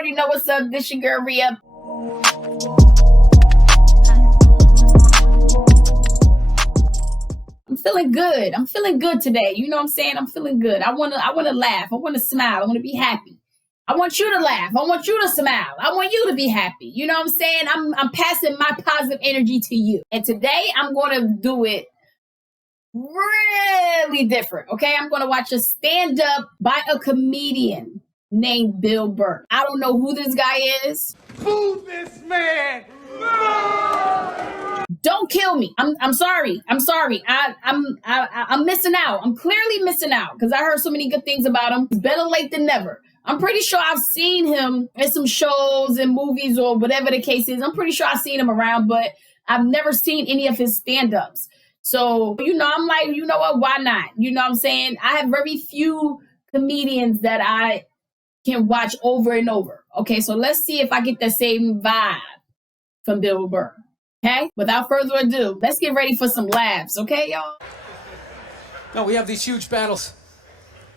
already know what's up. This your girl, Rhea. I'm feeling good. I'm feeling good today. You know what I'm saying? I'm feeling good. I wanna laugh. I wanna smile. I wanna be happy. I want you to laugh. I want you to smile. I want you to be happy. You know what I'm saying? I'm passing my positive energy to you. And today I'm gonna do it really different. Okay, I'm gonna watch a stand-up by a comedian named Bill Burr. I don't know who this guy is. Boo this man! Don't kill me. I'm sorry. I'm sorry. I'm missing out. I'm clearly missing out because I heard so many good things about him. It's better late than never. I'm pretty sure I've seen him in some shows and movies or whatever the case is. I'm pretty sure I've seen him around, but I've never seen any of his stand-ups. So, I'm like, you know what? Why not? You know what I'm saying? I have very few comedians that I can watch over and over. Okay, so let's see if I get the same vibe from Bill Burr. Okay? Without further ado, let's get ready for some laughs. Okay, y'all? No, we have these huge battles.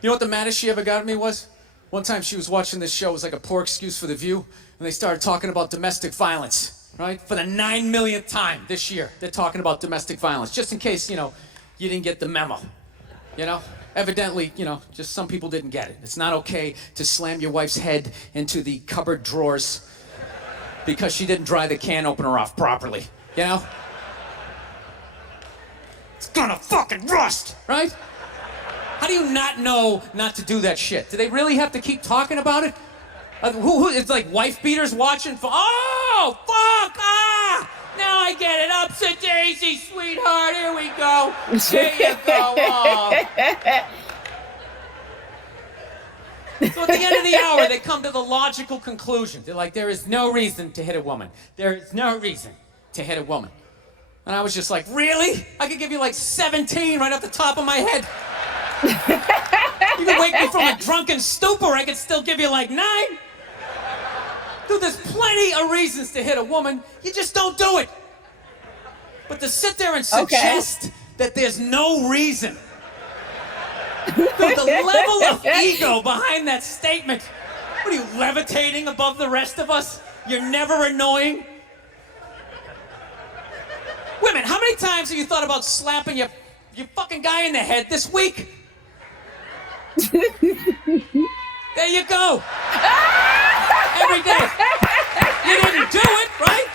You know what the maddest she ever got at me was? One time she was watching this show. It was like a poor excuse for The View. And they started talking about domestic violence, right? For the 9 millionth time this year, they're talking about domestic violence. Just in case, you didn't get the memo. Evidently, just some people didn't get it. It's not okay to slam your wife's head into the cupboard drawers because she didn't dry the can opener off properly, It's gonna fucking rust, right? How do you not know not to do that shit? Do they really have to keep talking about it? It's like wife beaters watching for, oh, fuck, now I get it. Upset daisy, sweetheart, here we go. Here you go. Oh. So at the end of the hour, they come to the logical conclusion. They're like, there is no reason to hit a woman. There is no reason to hit a woman. And I was just like, really? I could give you like 17 right off the top of my head. You can wake me from a drunken stupor, I could still give you like 9. Dude, there's plenty of reasons to hit a woman. You just don't do it. But to sit there and suggest that there's no reason. Dude, the level of ego behind that statement. What are you, levitating above the rest of us? You're never annoying? Women, how many times have you thought about slapping your fucking guy in the head this week? There you go. Every day. You didn't do it, right?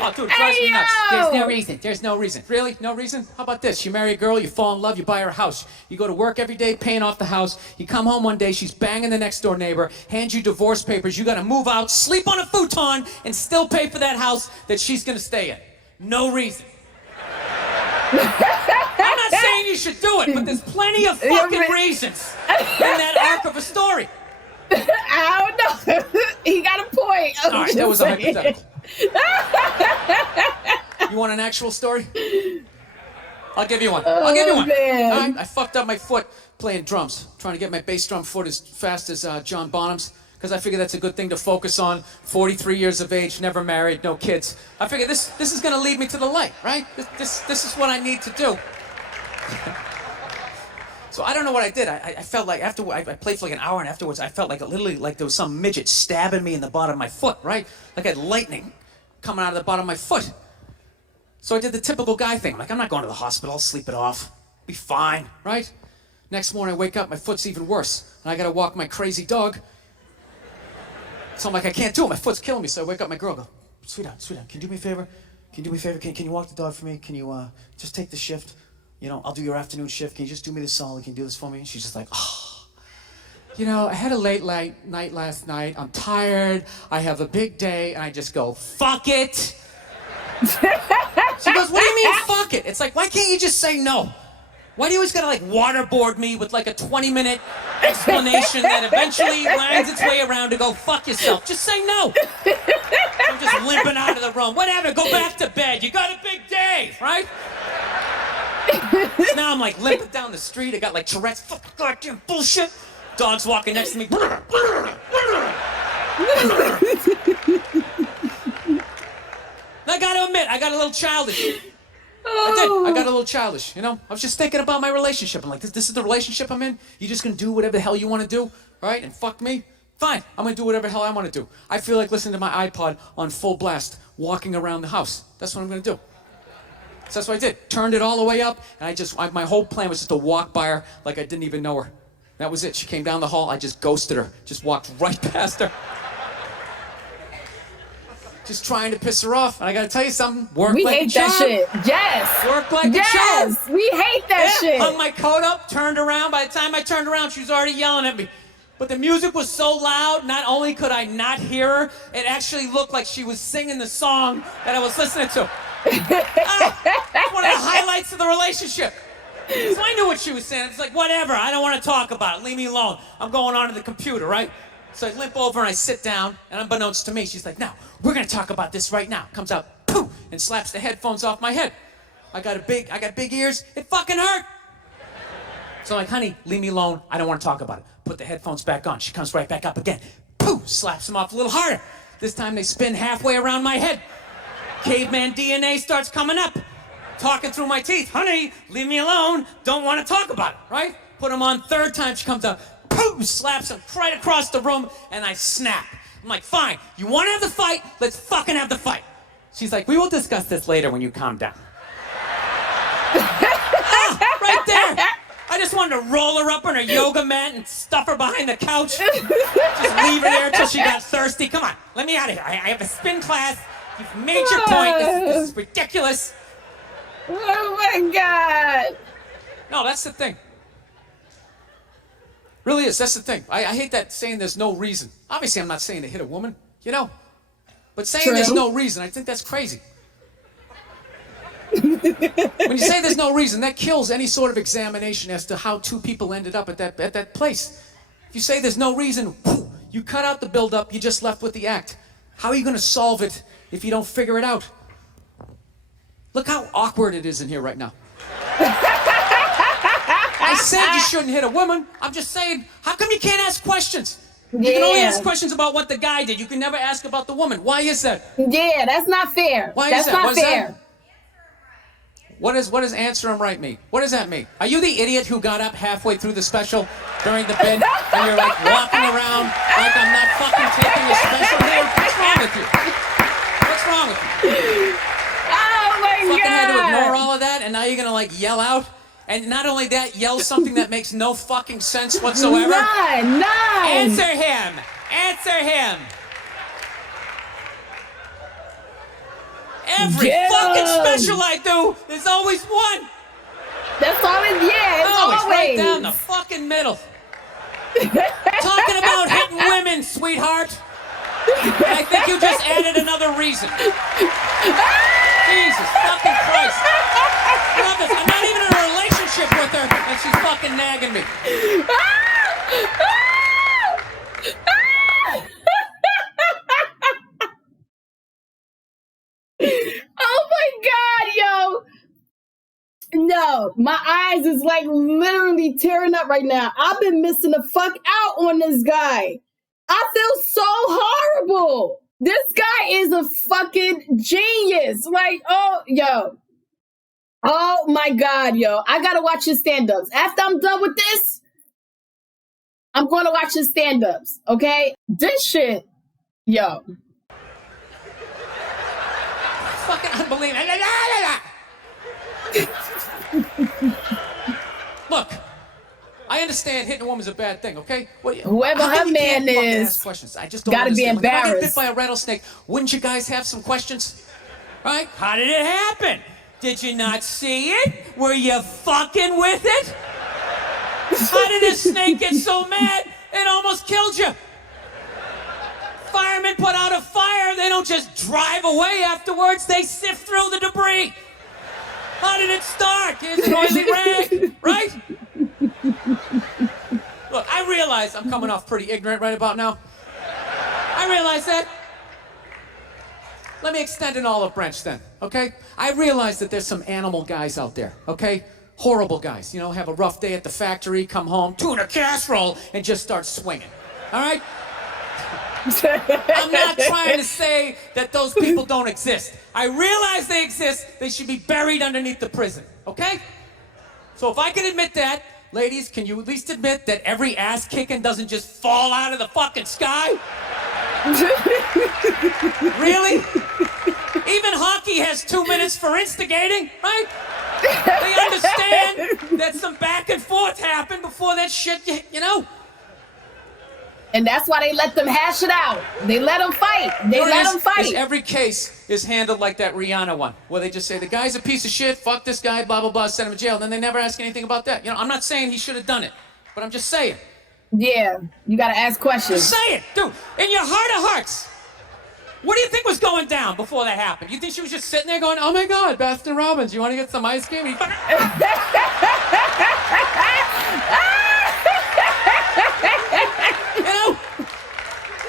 Oh, dude, it drives me nuts. There's no reason. There's no reason. Really? No reason? How about this? You marry a girl, you fall in love, you buy her a house. You go to work every day, paying off the house. You come home one day, she's banging the next door neighbor, hands you divorce papers. You gotta move out, sleep on a futon, and still pay for that house that she's gonna stay in. No reason. I'm not saying you should do it, but there's plenty of fucking reasons in that arc of a story. I don't know. He got a point. All right, that was a hypothetical. You want an actual story? I'll give you one. I'll give you one. Man. All right, I fucked up my foot playing drums, trying to get my bass drum foot as fast as John Bonham's, because I figure that's a good thing to focus on. 43 years of age, never married, no kids. I figure this is going to lead me to the light, right? This is what I need to do. So I don't know what I did. I felt like after I played for like an hour, and afterwards I felt like literally like there was some midget stabbing me in the bottom of my foot, right? Like I had lightning coming out of the bottom of my foot. So I did the typical guy thing. I'm like, I'm not going to the hospital. I'll sleep it off. Be fine, right? Next morning I wake up, my foot's even worse. And I got to walk my crazy dog. So I'm like, I can't do it. My foot's killing me. So I wake up my girl, go, sweetheart, can you do me a favor? Can you do me a favor? Can you walk the dog for me? Can you just take the shift? I'll do your afternoon shift. Can you just do me this solid? Can you do this for me? And she's just like, oh. I had a late night last night. I'm tired. I have a big day. And I just go, fuck it. She goes, what do you mean, fuck it? It's like, why can't you just say no? Why do you always gotta waterboard me with like a 20-minute explanation that eventually winds its way around to go, fuck yourself? Just say no. I'm just limping out of the room. Whatever, go back to bed. You got a big day, right? So now I'm like limping down the street. I got like Tourette's. Fucking goddamn bullshit. Dog's walking next to me. I gotta admit, I got a little childish. I got a little childish, I was just thinking about my relationship. I'm like, this is the relationship I'm in? You just gonna do whatever the hell you want to do, all right? And fuck me? Fine, I'm gonna do whatever the hell I wanna do. I feel like listening to my iPod on full blast, walking around the house. That's what I'm gonna do. So that's what I did. Turned it all the way up, and my whole plan was just to walk by her like I didn't even know her. That was it. She came down the hall, I just ghosted her. Just walked right past her. Just trying to piss her off. And I gotta tell you something, worked We like hate a charm. that shit. Yes. Worked like a charm. Yes. We hate that shit. Hung my coat up, turned around. By the time I turned around, she was already yelling at me. But the music was so loud, not only could I not hear her, it actually looked like she was singing the song that I was listening to. That's one of the highlights of the relationship. So I knew what she was saying. It's like, whatever, I don't want to talk about it. Leave me alone. I'm going on to the computer, right? So I limp over and I sit down, and unbeknownst to me, she's like, no, we're going to talk about this right now. Comes out, poof, and slaps the headphones off my head. I got big ears. It fucking hurt. So I'm like, honey, leave me alone. I don't want to talk about it. Put the headphones back on. She comes right back up again. Poof, slaps them off a little harder. This time they spin halfway around my head. Caveman DNA starts coming up. Talking through my teeth. Honey, leave me alone. Don't want to talk about it, right? Put them on third time. She comes up. Poof, slaps him right across the room, and I snap. I'm like, fine. You want to have the fight? Let's fucking have the fight. She's like, we will discuss this later when you calm down. Right there. I just wanted to roll her up on her yoga mat and stuff her behind the couch. Just leave her there until she got thirsty. Come on, let me out of here. I have a spin class. You've made your point. This is ridiculous. Oh my God. No, that's the thing. Really is. That's the thing. I hate that saying there's no reason. Obviously, I'm not saying to hit a woman, you know. But saying there's no reason, I think that's crazy. When you say there's no reason, that kills any sort of examination as to how two people ended up at that place. If you say there's no reason, you cut out the build-up, you're just left with the act. How are you going to solve it if you don't figure it out? Look how awkward it is in here right now. I said you shouldn't hit a woman. I'm just saying, how come you can't ask questions? You can only ask questions about what the guy did. You can never ask about the woman. Why is that? Yeah, that's not fair. Why that's is that? not fair. What does answer him right mean? What does that mean? Are you the idiot who got up halfway through the special during the bid and you're like walking around like I'm not fucking taking your special here? What's wrong with you? What's wrong with you? Oh my God. Fucking had to ignore all of that and now you're gonna like yell out? And not only that, yell something that makes no fucking sense whatsoever? None. Answer him! Answer him! Every fucking special I do, there's always one. That's always, yeah, it's Always always. right down the fucking middle. Talking about hitting women, sweetheart. And I think you just added another reason. Jesus fucking Christ. Brothers, I'm not even in a relationship with her, and she's fucking nagging me. Oh my God, yo. No, my eyes is like literally tearing up right now. I've been missing the fuck out on this guy. I feel so horrible. This guy is a fucking genius. Like, oh, yo. Oh my God, yo. I gotta watch his stand-ups. After I'm done with this, I'm gonna watch his stand-ups, okay? This shit, yo. Fucking unbelievable. Look, I understand hitting a woman's a bad thing, okay? Whoever her man is, I just don't gotta be understand. Like, if I get embarrassed. bit by a rattlesnake, wouldn't you guys have some questions? Right? How did it happen? Did you not see it? Were you fucking with it? How did this snake get so mad it almost killed you? Firemen put out a fire, they don't just drive away afterwards, they sift through the debris. How did it start? Here's an oily rag, right? Look, I realize I'm coming off pretty ignorant right about now. I realize that. Let me extend an olive branch then, okay? I realize that there's some animal guys out there, okay? Horrible guys, you know, have a rough day at the factory, come home, tuna casserole, and just start swinging, all right? I'm not trying to say that those people don't exist. I realize they exist. They should be buried underneath the prison, okay? So if I can admit that, Ladies, can you at least admit that every ass kicking doesn't just fall out of the fucking sky? Really? Even hockey has 2 minutes for instigating, right? They understand that some back and forth happened before that shit, you know? And that's why they let them hash it out. They let them fight. They let them fight. Every case is handled like that Rihanna one, where they just say, the guy's a piece of shit, fuck this guy, blah, blah, blah, send him to jail. Then they never ask anything about that. You know, I'm not saying he should have done it, but I'm just saying. Yeah, you gotta ask questions. Just say it, dude. In your heart of hearts, what do you think was going down before that happened? You think she was just sitting there going, oh my God, Baskin Robbins, you want to get some ice cream? You know?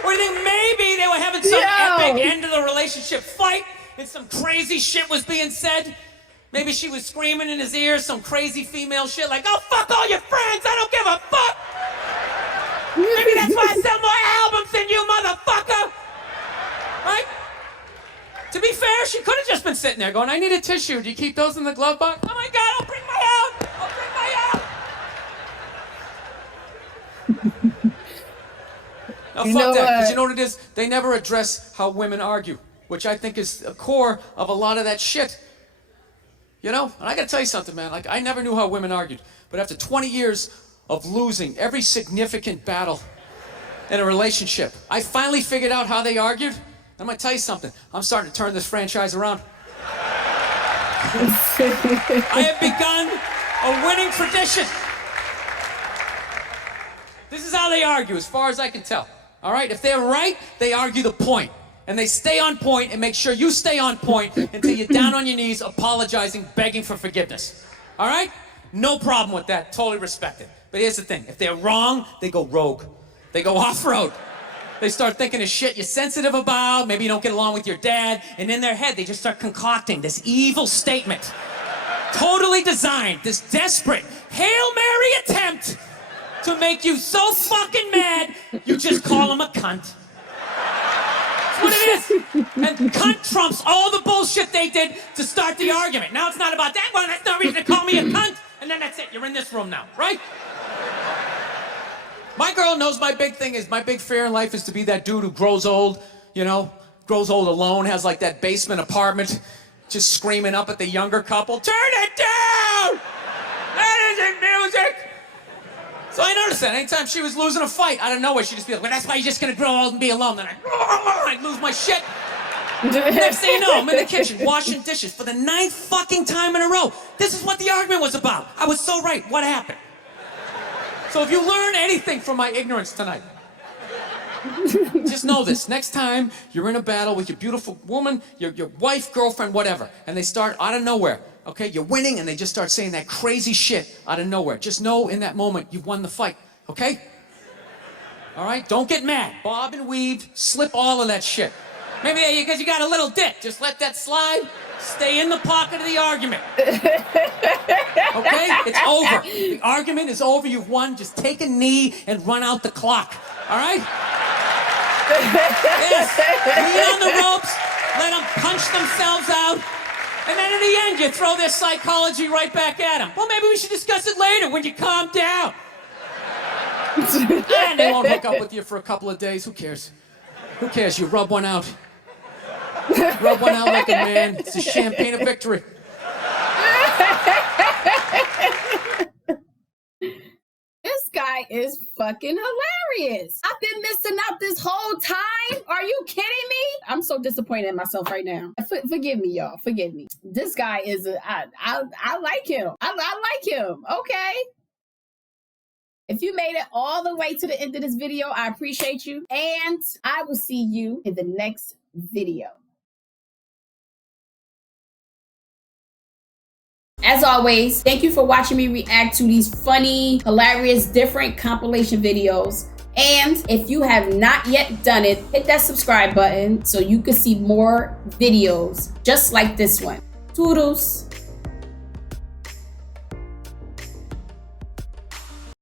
Or do you think maybe they were having some epic end of the relationship fight and some crazy shit was being said? Maybe she was screaming in his ear some crazy female shit like, oh, fuck all your friends, I don't give a fuck. Maybe that's why I sell more albums than you, motherfucker. Right? To be fair, she could have just been sitting there going, I need a tissue. Do you keep those in the glove box? Oh my God, I'll bring my out. I'll bring my out. Now, fuck that, because you know what it is? They never address how women argue, which I think is the core of a lot of that shit. You know? And I gotta tell you something, man. Like, I never knew how women argued. But after 20 years of losing every significant battle in a relationship, I finally figured out how they argued. I'm gonna tell you something. I'm starting to turn this franchise around. I have begun a winning tradition. This is how they argue, as far as I can tell. All right? If they're right, they argue the point. And they stay on point and make sure you stay on point until you're down on your knees, apologizing, begging for forgiveness. All right? No problem with that. Totally respect it. But here's the thing. If they're wrong, they go rogue. They go off-road. They start thinking of shit you're sensitive about. Maybe you don't get along with your dad. And in their head, they just start concocting this evil statement. Totally designed. This desperate Hail Mary attempt to make you so fucking mad, you just call him a cunt. That's what it is. And cunt trumps all the bullshit they did to start the argument. Now it's not about that one. That's no reason to call me a cunt. And then that's it. You're in this room now, right? My girl knows my big thing is, my big fear in life is to be that dude who grows old, you know, grows old alone, has like that basement apartment, just screaming up at the younger couple, turn it down! That isn't music! So I noticed that anytime she was losing a fight, out of nowhere, she'd just be like, well, that's why you're just gonna grow old and be alone. Then I'd lose my shit. Next thing you know, I'm in the kitchen washing dishes for the 9th fucking time in a row. This is what the argument was about. I was so right. What happened? So if you learn anything from my ignorance tonight, just know this. Next time you're in a battle with your beautiful woman, your wife, girlfriend, whatever, and they start out of nowhere, okay? You're winning and they just start saying that crazy shit out of nowhere. Just know in that moment you've won the fight, okay? All right? Don't get mad. Bob and weave, slip all of that shit. Maybe because you got a little dick. Just let that slide. Stay in the pocket of the argument. Okay? It's over. The argument is over. You've won. Just take a knee and run out the clock. All right? Yes. Lean on the ropes. Let them punch themselves out. And then in the end, you throw their psychology right back at them. Well, maybe we should discuss it later when you calm down. And they won't hook up with you for a couple of days. Who cares? Who cares? You rub one out. Rub one out like a man. It's a champagne of victory. This guy is fucking hilarious. I've been missing out this whole time. Are you kidding me? I'm so disappointed in myself right now. Forgive me, y'all. Forgive me. This guy is I like him. I like him. Okay. If you made it all the way to the end of this video, I appreciate you. And I will see you in the next video. As always, thank you for watching me react to these funny, hilarious, different compilation videos. And if you have not yet done it, hit that subscribe button so you can see more videos just like this one. Toodles.